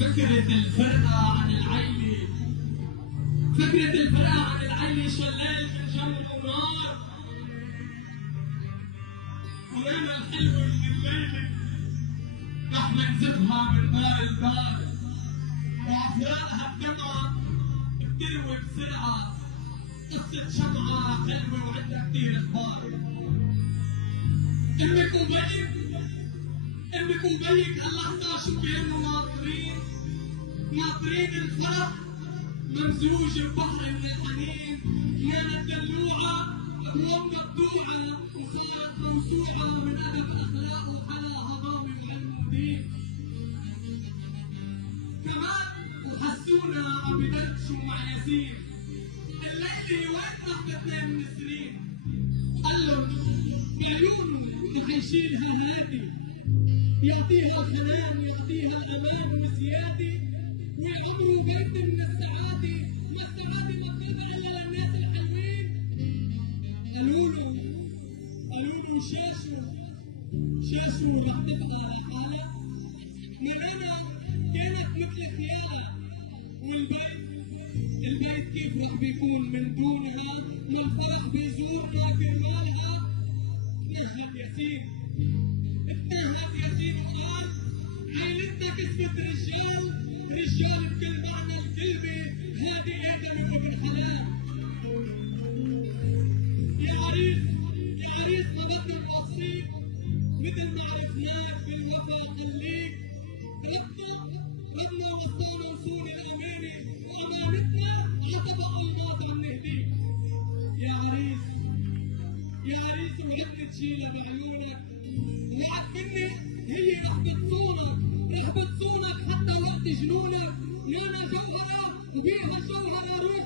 فكرة الفرقة عن العيلة، فكرة الفرقة عن العيلة شلال من جمر ونار، ونعمة الحلوة من الليلة رح ننزفها من بال البال، وعفرالها بدمعة بتروي بسرعة قصة شمعة حلوة وعندها كتير اخبار. امك وبيك هاللحظة شو كانوا ناطرين الفرح ممزوج ببحر من الحنين. كانت دلوعة ابواب مبدوعة وصارت موسوعة من ادب اخلاق وحلا هضامي وعلم ودين. كمان وحسونا عم بدردشوا مع ياسين الليلة وين رحبتنا من السنين. قال لهم بعيونه رح يشيلها هادي، يعطيها الحنان يعطيها الامان وزياده، ويعمروا بيت من السعاده. ما السعاده ما بتنفع الا للناس الحلوين. قالوا له شاشو رح تبقى لحالها، منانا كانت مثل خيالها، والبيت كيف رح بيكون من دونها؟ ما الفرح بيزورنا كرمالها. تنهد ياسين وقال عيلتنا كسبت رجال بكل معنى الكلمة، هادي آدم وابن حلال. يا عريس ما بدنا نوصيك مثل ما عرفناك بالوفا خليك. ربنا وصانا وصول الأمانة وأمانتنا عطبق الماط عم نهديك. يا عريس وعدت تشيلها بعيونك، وعد مني هي رح بتصونك حتى وقت جنونك. يانا جوهرة وبيها جوهرة روح